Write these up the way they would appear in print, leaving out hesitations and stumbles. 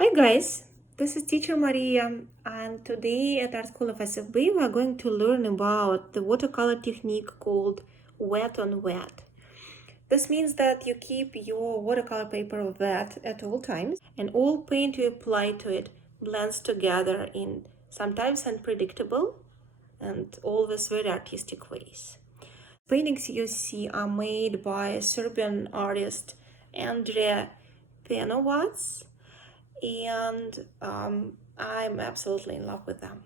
Hi guys, this is teacher Maria, and today at Art School of SFB we are going to learn about the watercolor technique called wet on wet. This means that you keep your watercolor paper wet at all times, and all paint you apply to it blends together in sometimes unpredictable and always very artistic ways. Paintings you see are made by Serbian artist Endre Penovac, and I'm absolutely in love with them.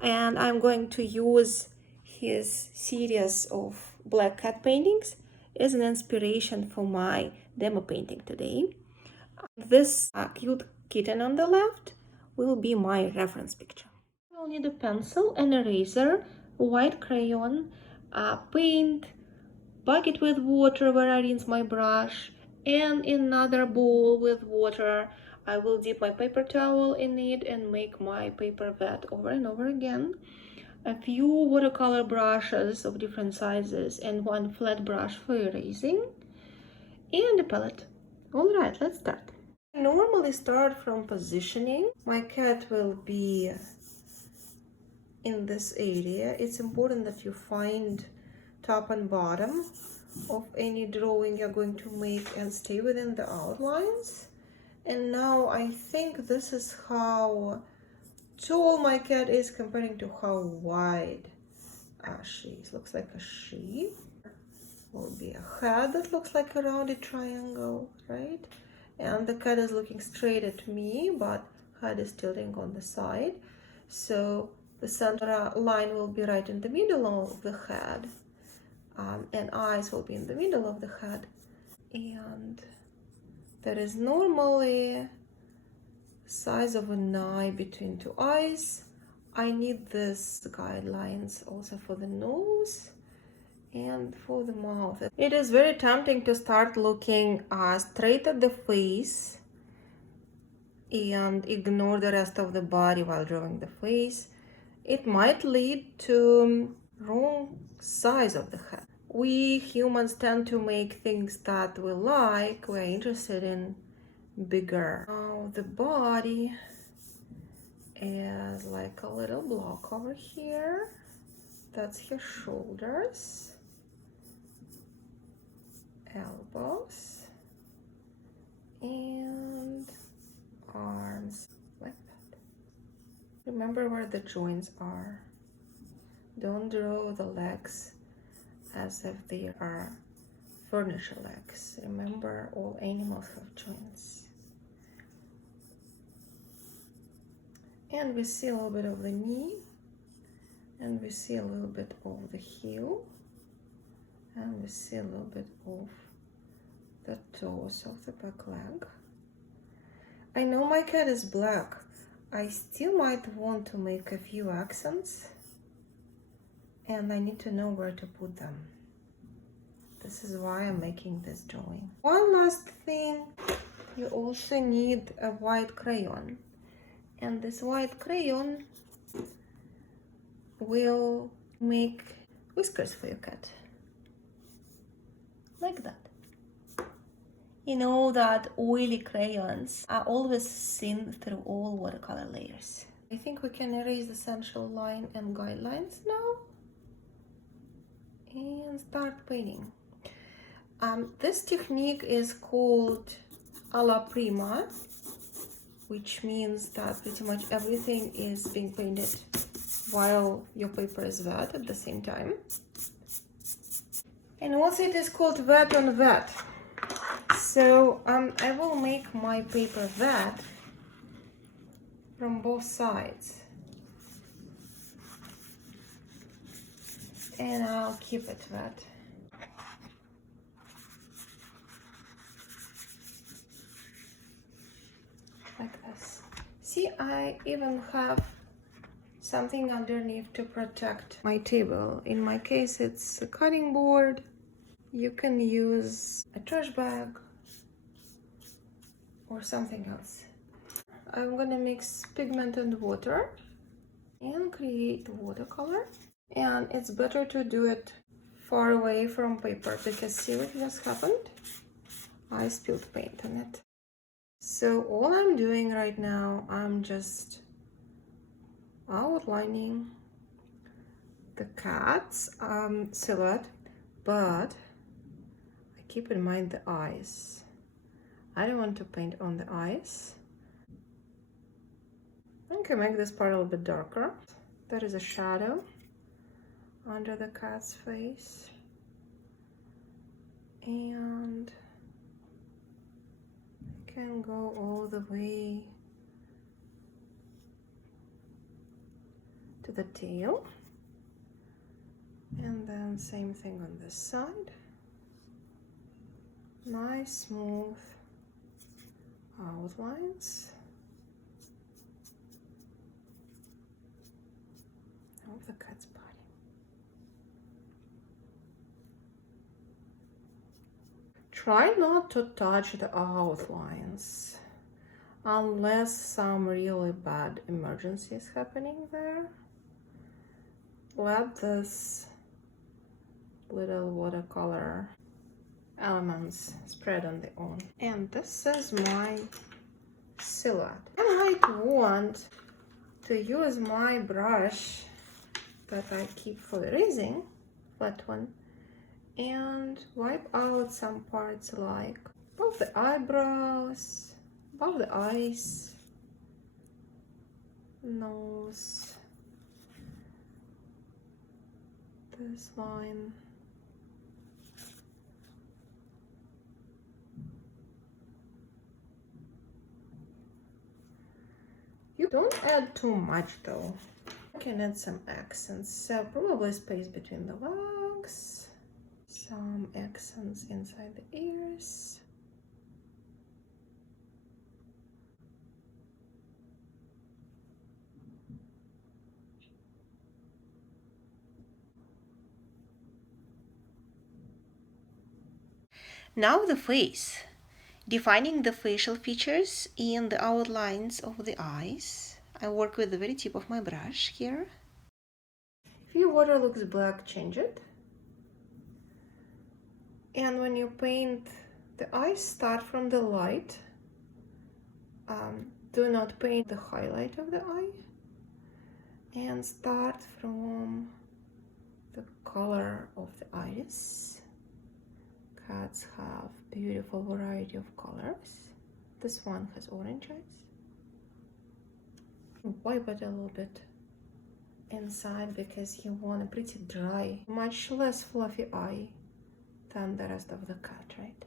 And I'm going to use his series of black cat paintings as an inspiration for my demo painting today. This cute kitten on the left will be my reference picture. I'll need a pencil, an eraser, a white crayon, paint, bucket with water where I rinse my brush, and another bowl with water. I will dip my paper towel in it and make my paper wet over and over again. A few watercolor brushes of different sizes and one flat brush for erasing, and a palette. Alright, let's start. I normally start from positioning. My cat will be in this area. It's important that you find top and bottom of any drawing you're going to make and stay within the outlines. And now I think this is how tall my cat is comparing to how wide she is. Looks like a she. Will be a head that looks like a rounded triangle, right? And the cat is looking straight at me, but head is tilting on the side. So the center line will be right in the middle of the head. And eyes will be in the middle of the head, and there is normally size of an eye between two eyes. I need this guidelines also for the nose and for the mouth. It is very tempting to start looking straight at the face and ignore the rest of the body while drawing the face. It might lead to wrong size of the head. We humans tend to make things that we like, we're interested in bigger. Now the body is like a little block over here. That's his shoulders, elbows, and arms like that. Remember where the joints are. Don't draw the legs as if they are furniture legs. Remember, all animals have joints. And we see a little bit of the knee, and we see a little bit of the heel, and we see a little bit of the toes of the back leg. I know my cat is black. I still might want to make a few accents, and I need to know where to put them. This is why I'm making this drawing. One last thing, you also need a white crayon. And this white crayon will make whiskers for your cat. Like that. You know that oily crayons are always seen through all watercolor layers. I think we can erase the central line and guidelines now. And start painting. This technique is called a-la-prima, which means that pretty much everything is being painted while your paper is wet at the same time. And also it is called wet on wet. So I will make my paper wet from both sides. And I'll keep it wet. Like this. See, I even have something underneath to protect my table. In my case, it's a cutting board. You can use a trash bag or something else. I'm gonna mix pigment and water and create watercolor. And it's better to do it far away from paper because see what just happened? I spilled paint on it. So all I'm doing right now, I'm just outlining the cat's silhouette, but I keep in mind the eyes. I don't want to paint on the eyes. I can make this part a little bit darker. That is a shadow under the cat's face. And I can go all the way to the tail. And then same thing on this side. Nice smooth outlines of the cat's body. Try not to touch the outlines unless some really bad emergency is happening there. Let this little watercolor elements spread on their own. And this is my silhouette. I might want to use my brush that I keep for erasing, flat one, and wipe out some parts like above the eyebrows, above the eyes, nose, this line. You don't add too much though. I can add some accents, so probably space between the legs, some accents inside the ears. Now the face. Defining the facial features and the outlines of the eyes. I work with the very tip of my brush here. If your water looks black, change it. And when you paint the eyes, start from the light. Do not paint the highlight of the eye. And start from the color of the iris. Cats have beautiful variety of colors. This one has orange eyes. Wipe it a little bit inside because you want a pretty dry, much less fluffy eye than the rest of the cat, right?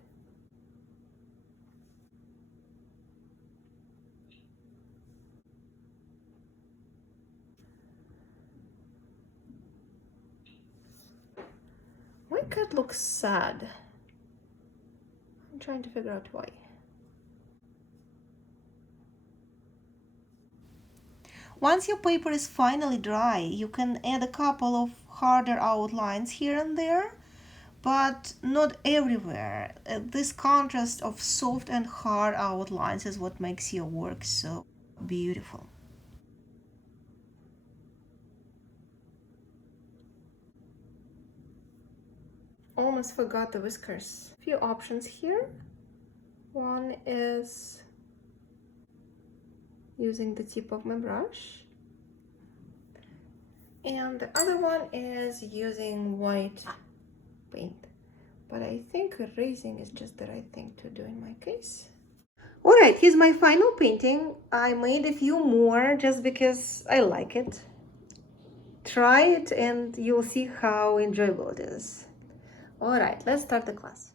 My cat looks sad. I'm trying to figure out why. Once your paper is finally dry, you can add a couple of harder outlines here and there, but not everywhere. This contrast of soft and hard outlines is what makes your work so beautiful. Almost forgot the whiskers. Few options here. One is using the tip of my brush, and the other one is using white paint, but I think erasing is just the right thing to do in my case. All right, here's my final painting. I made a few more just because I like it. Try it and you'll see how enjoyable it is. All right, let's start the class.